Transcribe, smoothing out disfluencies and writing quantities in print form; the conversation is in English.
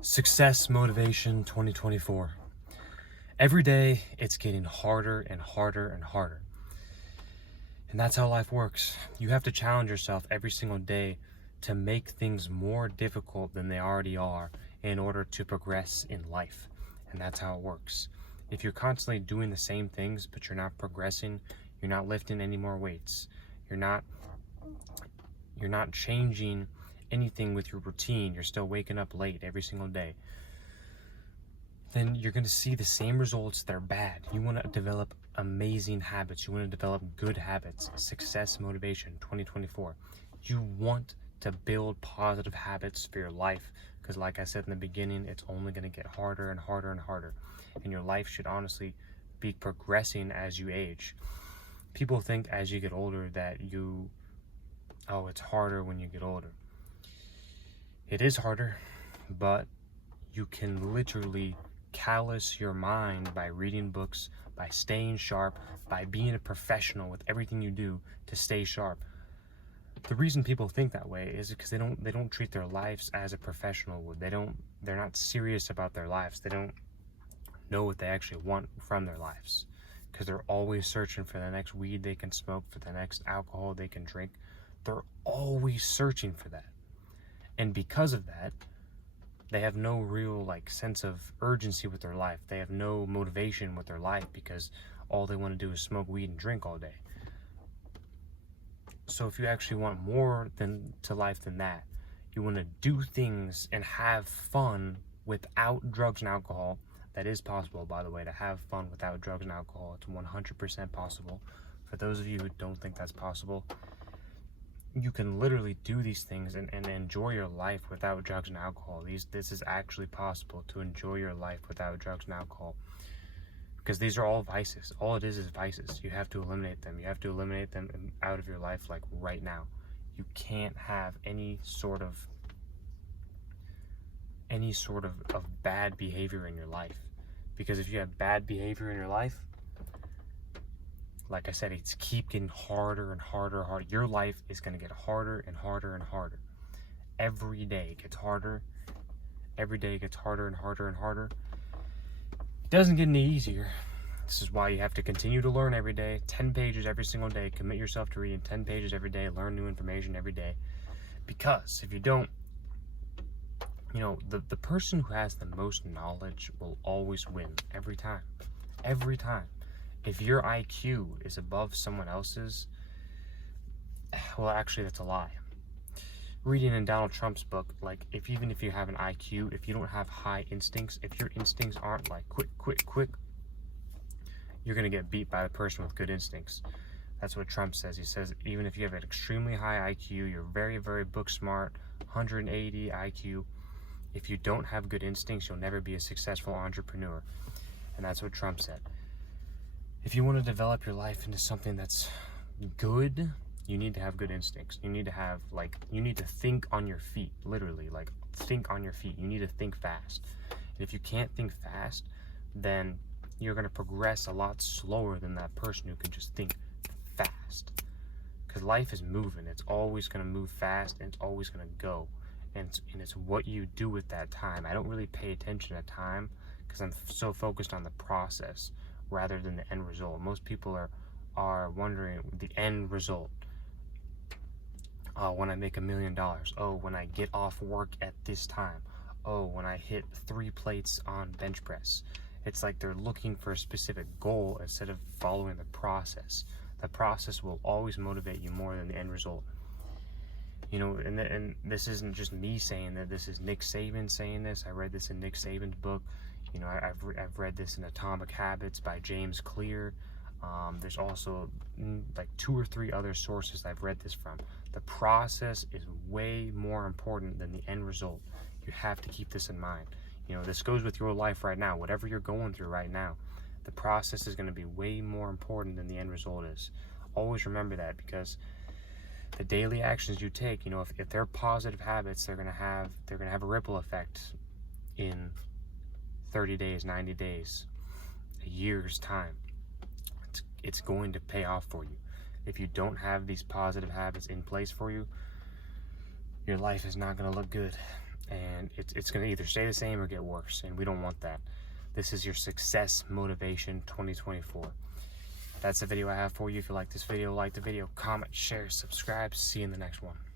Success Motivation 2024. Every day it's getting harder and harder and harder. And that's how life works. You have to challenge yourself every single day to make things more difficult than they already are in order to progress in life. And that's how it works. If you're constantly doing the same things but you're not progressing, you're not lifting any more weights, you're not changing anything with your routine, you're still waking up late every single day, then you're going to see the same results that are bad. You want to develop amazing habits. You want to develop good habits. Success Motivation 2024. You want to build positive habits for your life because, like I said in the beginning, it's only going to get harder and harder and harder. And your life should honestly be progressing as you age. People think as you get older that it's harder when you get older. It is harder, but you can literally callous your mind by reading books, by staying sharp, by being a professional with everything you do to stay sharp. The reason people think that way is because they don't treat their lives as a professional would. They're not serious about their lives. They don't know what they actually want from their lives because they're always searching for the next weed they can smoke, for the next alcohol they can drink. They're always searching for that. And because of that, they have no real sense of urgency with their life. They have no motivation with their life because all they want to do is smoke weed and drink all day. So if you actually want more to life than that, you want to do things and have fun without drugs and alcohol. That is possible, by the way, to have fun without drugs and alcohol. It's 100% possible. For those of you who don't think that's possible, you can literally do these things and enjoy your life without drugs and alcohol. This is actually possible, to enjoy your life without drugs and alcohol, because these are all vices. All it is vices. You have to eliminate them. You have to eliminate them out of your life right now. You can't have any sort of bad behavior in your life, because if you have bad behavior in your life, like I said, it's keep getting harder and harder and harder. Your life is going to get harder and harder and harder. Every day it gets harder. Every day it gets harder and harder and harder. It doesn't get any easier. This is why you have to continue to learn every day. 10 pages every single day. Commit yourself to reading 10 pages every day. Learn new information every day. Because if you don't, the person who has the most knowledge will always win every time. Every time. If your IQ is above someone else's, well, actually, that's a lie. Reading in Donald Trump's book, even if you have an IQ, if you don't have high instincts, if your instincts aren't quick, you're going to get beat by the person with good instincts. That's what Trump says. He says, even if you have an extremely high IQ, you're very, very book smart, 180 IQ, if you don't have good instincts, you'll never be a successful entrepreneur. And that's what Trump said. If you want to develop your life into something that's good, you need to have good instincts. You need to have, you need to think on your feet, literally, think on your feet. You need to think fast. And if you can't think fast, then you're going to progress a lot slower than that person who can just think fast. Because life is moving. It's always going to move fast, and it's always going to go. And it's what you do with that time. I don't really pay attention to time because I'm so focused on the process rather than the end result. Most people are wondering the end result. Oh, when I make $1 million. Oh, when I get off work at this time. Oh, when I hit 3 plates on bench press. It's like they're looking for a specific goal instead of following the process. The process will always motivate you more than the end result. And this isn't just me saying that. This is Nick Saban saying this. I read this in Nick Saban's book. I've read this in Atomic Habits by James Clear. There's also 2 or 3 other sources I've read this from. The process is way more important than the end result. You have to keep this in mind. This goes with your life right now. Whatever you're going through right now, the process is going to be way more important than the end result is. Always remember that, because the daily actions you take, if they're positive habits, they're gonna have a ripple effect in 30 days, 90 days, a year's time. It's going to pay off for you. If you don't have these positive habits in place for you, your life is not going to look good. and it's going to either stay the same or get worse, and we don't want that. This is your success motivation 2024. That's the video I have for you. If you like this video, like the video, comment, share, subscribe. See you in the next one.